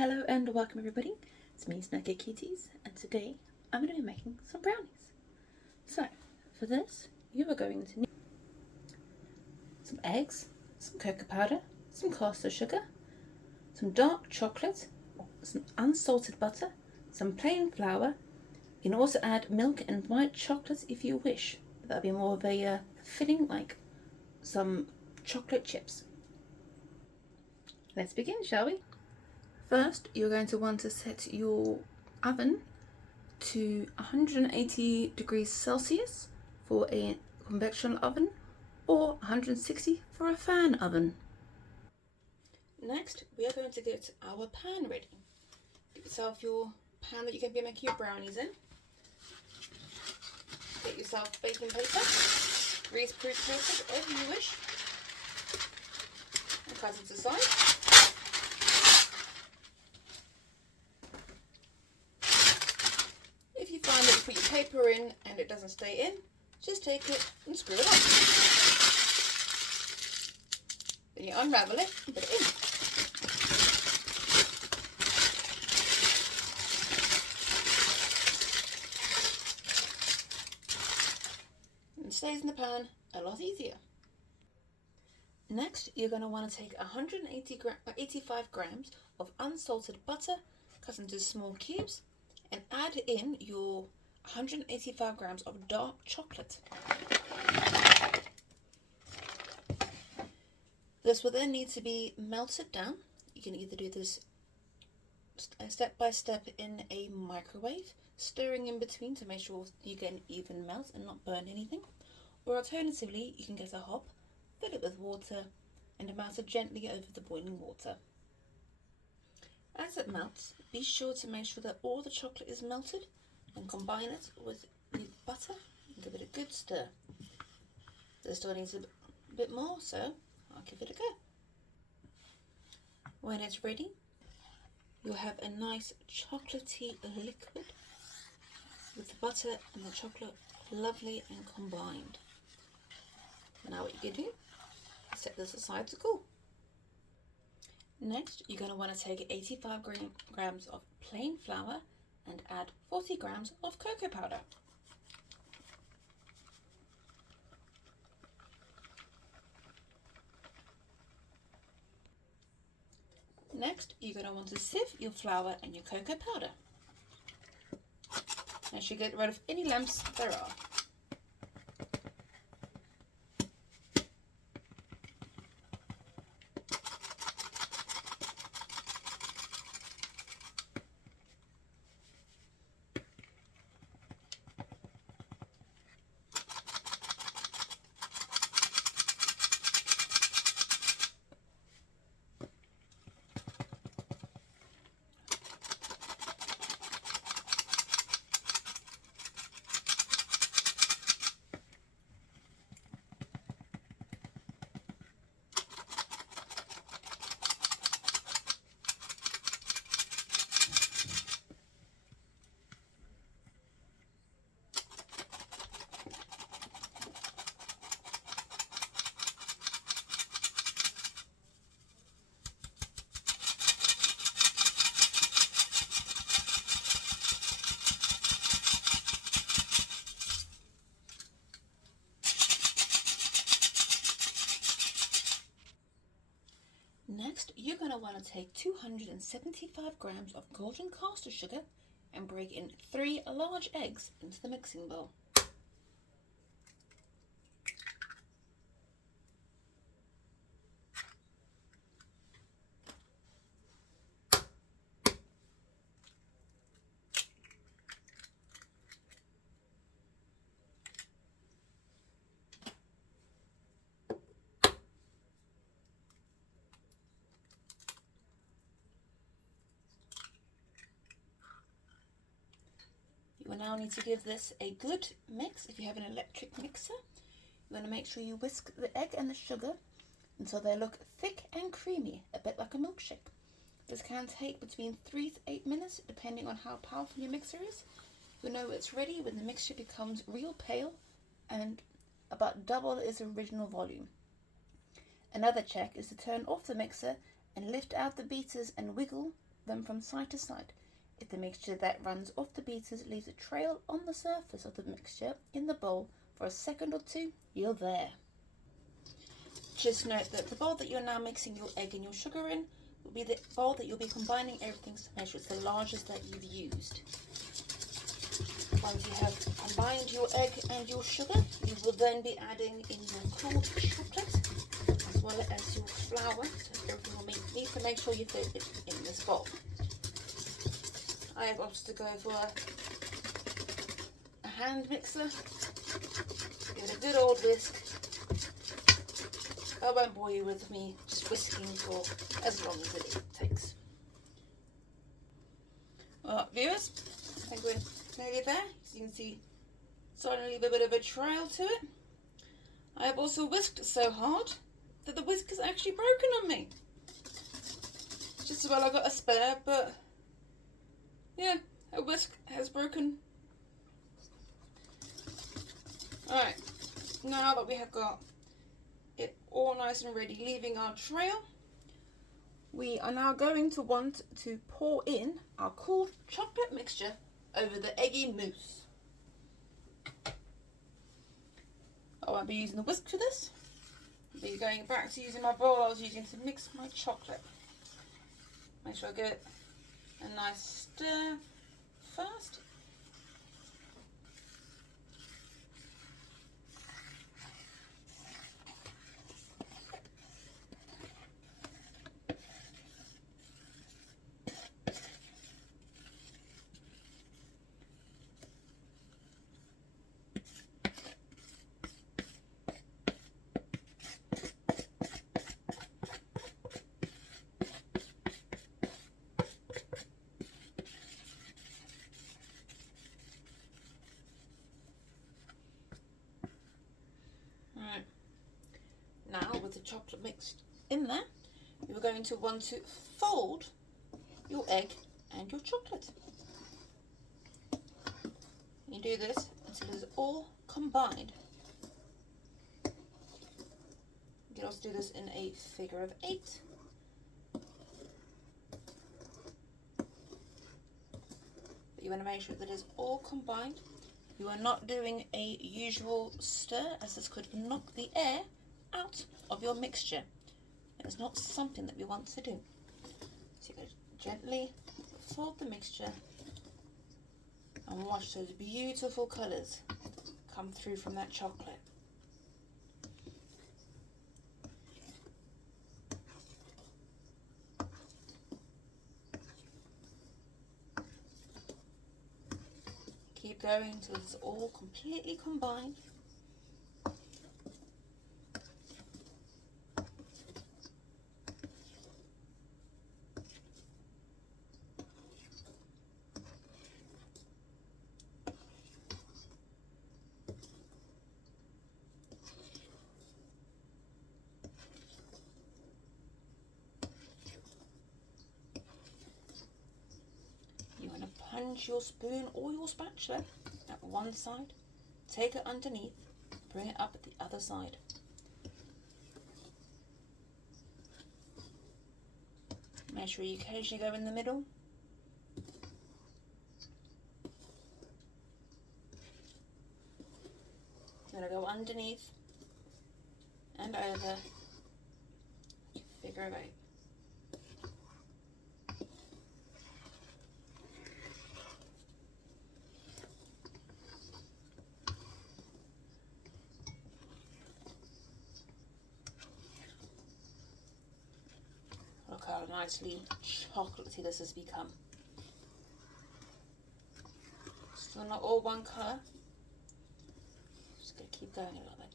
Hello and welcome everybody, it's me SnowCatCuties, and today I'm going to be making some brownies. So for this you are going to need some eggs, some cocoa powder, some caster sugar, some dark chocolate, some unsalted butter, some plain flour. You can also add milk and white chocolate if you wish, but that'll be more of a filling, like some chocolate chips. Let's begin, shall we? First, you're going to want to set your oven to 180 degrees Celsius for a conventional oven or 160 for a fan oven. Next, we are going to get our pan ready. Get yourself your pan that you're going to be making your brownies in. Get yourself baking paper, greaseproof paper, whatever you wish, and cut it aside. If you find that you put your paper in and it doesn't stay in, just take it and screw it up. Then you unravel it and put it in. And it stays in the pan a lot easier. Next, you're going to want to take 85 grams of unsalted butter cut into small cubes and add in your 185 grams of dark chocolate. This will then need to be melted down. You can either do this step by step in a microwave, stirring in between to make sure you get an even melt and not burn anything, or alternatively you can get a hob, fill it with water and melt it gently over the boiling water. As it melts, be sure to make sure that all the chocolate is melted and combine it with the butter and give it a good stir. This still needs a bit more, so I'll give it a go. When it's ready, you'll have a nice chocolatey liquid with the butter and the chocolate lovely and combined. Now what you can do is set this aside to cool. Next, you're going to want to take 85 grams of plain flour and add 40 grams of cocoa powder. Next, you're going to want to sieve your flour and your cocoa powder. That should get rid of any lumps there are. Next, you're going to want to take 275 grams of golden caster sugar and break in 3 large eggs into the mixing bowl. You will now need to give this a good mix. If you have an electric mixer, you want to make sure you whisk the egg and the sugar until they look thick and creamy, a bit like a milkshake. This can take between 3 to 8 minutes depending on how powerful your mixer is. You'll know it's ready when the mixture becomes real pale and about double its original volume. Another check is to turn off the mixer and lift out the beaters and wiggle them from side to side. If the mixture that runs off the beaters leaves a trail on the surface of the mixture in the bowl for a second or two, you're there. Just note that the bowl that you're now mixing your egg and your sugar in will be the bowl that you'll be combining everything to make sure it's the largest that you've used. Once you have combined your egg and your sugar, you will then be adding in your cold chocolate as well as your flour. So everything will need to make sure you fit it in this bowl. I have opted to go for a hand mixer. Give it a good old whisk. I won't bore you with me just whisking for as long as it takes. Well, viewers, I think we're nearly there. As you can see, starting to leave a bit of a trail to it. I have also whisked so hard that the whisk is actually broken on me. Just as well I got a spare, but yeah, a whisk has broken. Alright, now that we have got it all nice and ready, leaving our trail, we are now going to want to pour in our cool chocolate mixture over the eggy mousse. I won't be using the whisk for this. I'll be going back to using my bowl I was using to mix my chocolate. Make sure I give it a nice stir first. Right. Now with the chocolate mixed in there, you're going to want to fold your egg and your chocolate. You do this until it's all combined. You can also do this in a figure of 8. But you want to make sure that it's all combined. You are not doing a usual stir, as this could knock the air out of your mixture. And it's not something that we want to do. So you're going to gently fold the mixture and watch those beautiful colours come through from that chocolate. Keep going until it's all completely combined. Punch your spoon or your spatula at one side, take it underneath, bring it up at the other side. Make sure you occasionally go in the middle. You're going to go underneath and over, figure of 8. Look how nicely chocolatey this has become. Still not all one colour. Just going to keep going a little bit.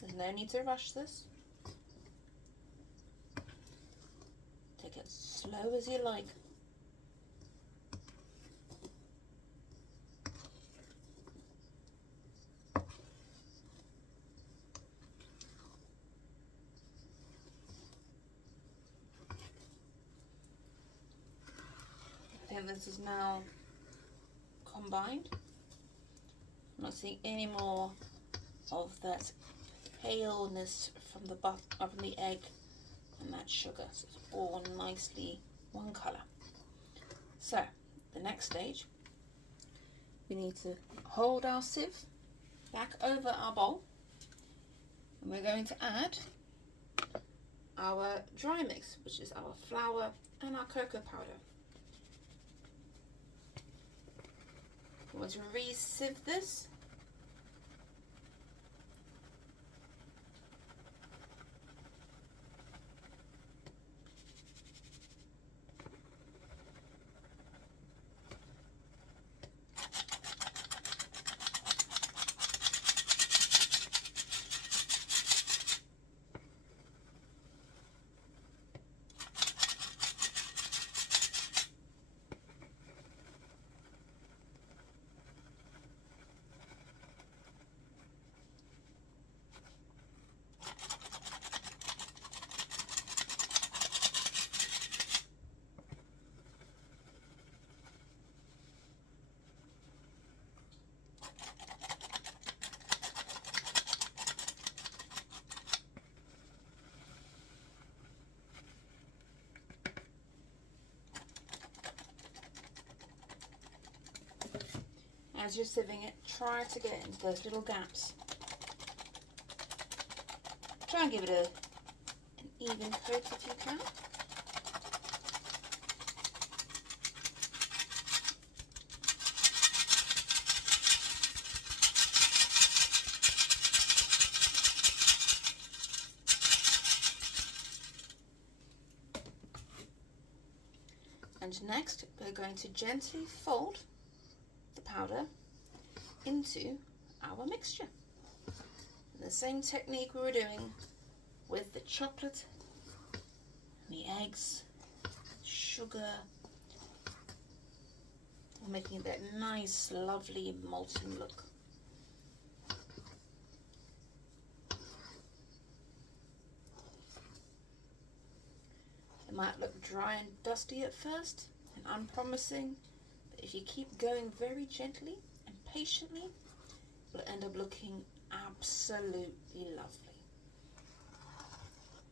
There's no need to rush this. Take it slow as you like. This is now combined. I'm not seeing any more of that paleness from the from the egg and that sugar. So it's all nicely one colour. So the next stage, we need to hold our sieve back over our bowl, and we're going to add our dry mix, which is our flour and our cocoa powder. We want to re-sieve this. As you're sieving it, try to get into those little gaps. Try and give it an even coat if you can. And next, we're going to gently fold the powder into our mixture. The same technique we were doing with the chocolate, the eggs, sugar, making that nice, lovely molten look. It might look dry and dusty at first and unpromising, but if you keep going very gently and patiently, it will end up looking absolutely lovely.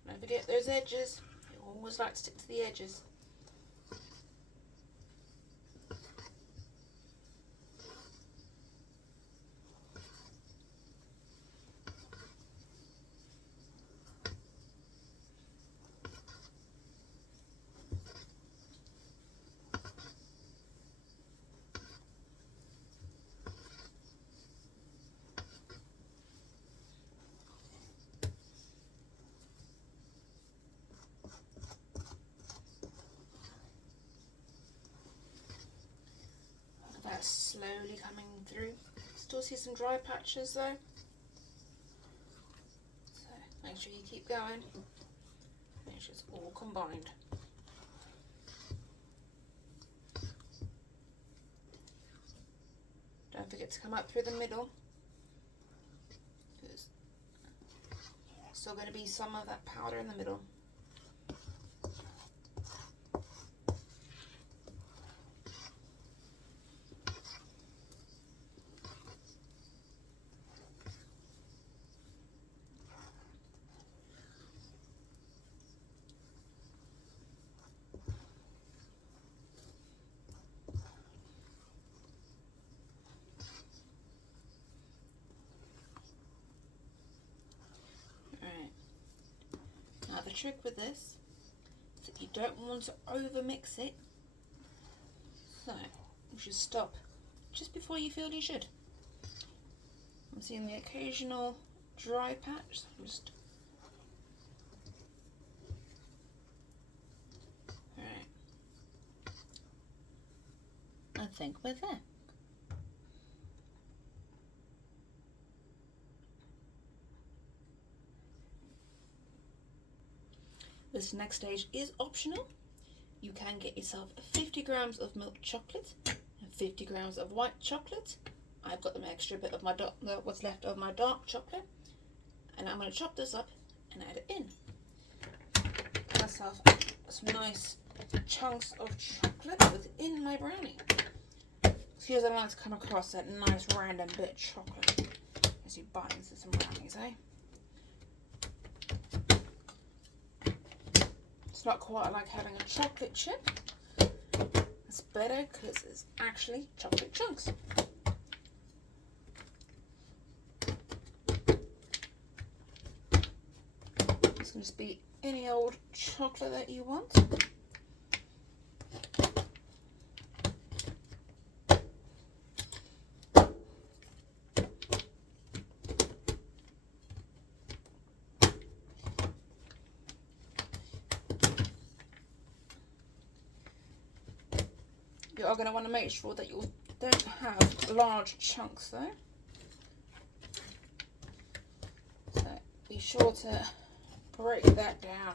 Don't forget those edges. You always like to stick to the edges. Slowly coming through. Still see some dry patches though. So make sure you keep going. Make sure it's all combined. Don't forget to come up through the middle. There's still going to be some of that powder in the middle. Now the trick with this is that you don't want to over mix it, so you should stop just before you feel you should. I'm seeing the occasional dry patch, so just alright. I think we're there. This next stage is optional. You can get yourself 50 grams of milk chocolate and 50 grams of white chocolate. I've got an extra bit of my what's left of my dark chocolate, and I'm going to chop this up and add it in. Get myself some nice chunks of chocolate within my brownie. Here's what I like to come across, that nice random bit of chocolate as you bite into some brownies, eh? It's not quite like having a chocolate chip. It's better because it's actually chocolate chunks. This can just be any old chocolate that you want. You are going to want to make sure that you don't have large chunks though. So be sure to break that down.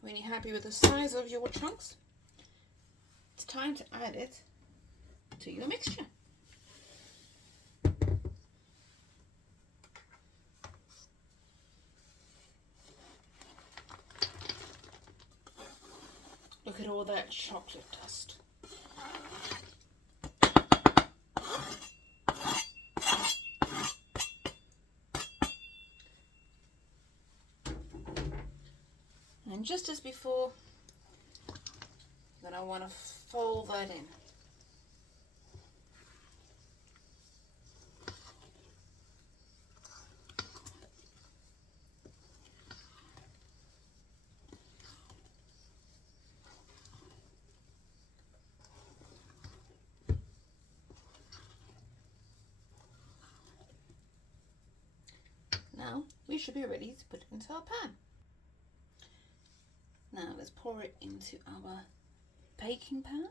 When you're happy with the size of your chunks, it's time to add it to your mixture. Look at all that chocolate dust. And just as before, then I want to fold that in. Now we should be ready to put it into our pan. Now let's pour it into our baking pan.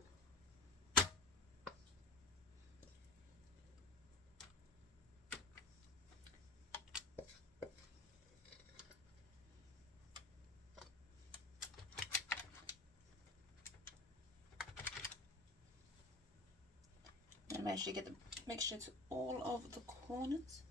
And make sure you get the mixture to all of the corners.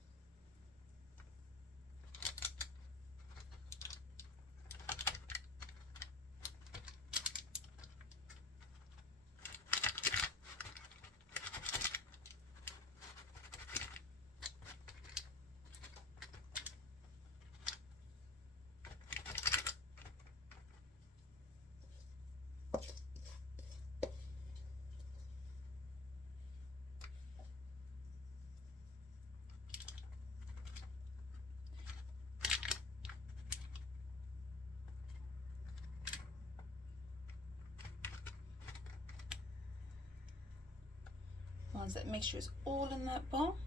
Once that mixture is all in that bowl,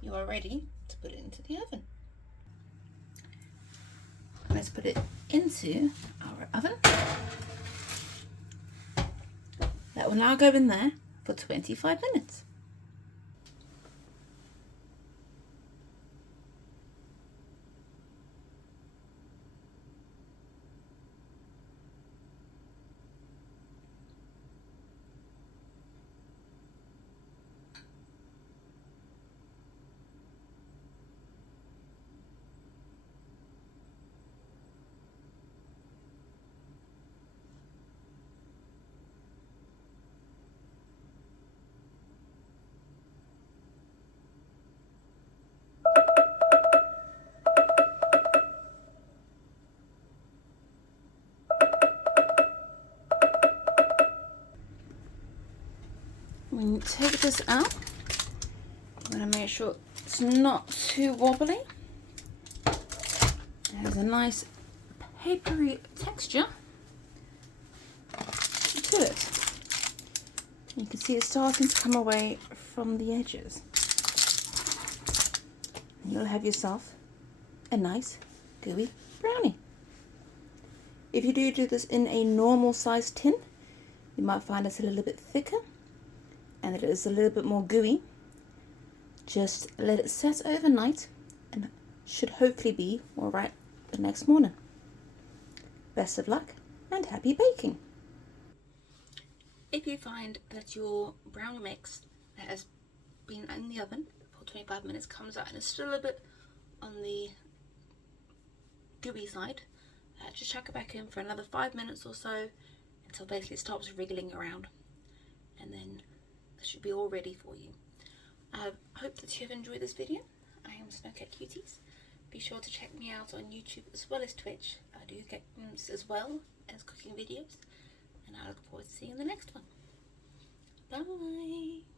you are ready to put it into the oven. Let's put it into our oven. That will now go in there for 25 minutes. When you take this out, I'm going to make sure it's not too wobbly. It has a nice papery texture to it. You can see it's starting to come away from the edges. And you'll have yourself a nice gooey brownie. If you do this in a normal sized tin, you might find it's a little bit thicker and it is a little bit more gooey, just let it set overnight and should hopefully be all right the next morning. Best of luck and happy baking! If you find that your brownie mix that has been in the oven for 25 minutes comes out and it's still a bit on the gooey side, just chuck it back in for another 5 minutes or so until basically it stops wriggling around, and then it should be all ready for you. I hope that you have enjoyed this video. I am SnowCatCuties. Be sure to check me out on YouTube as well as Twitch. I do games as well as cooking videos, and I look forward to seeing you in the next one. Bye!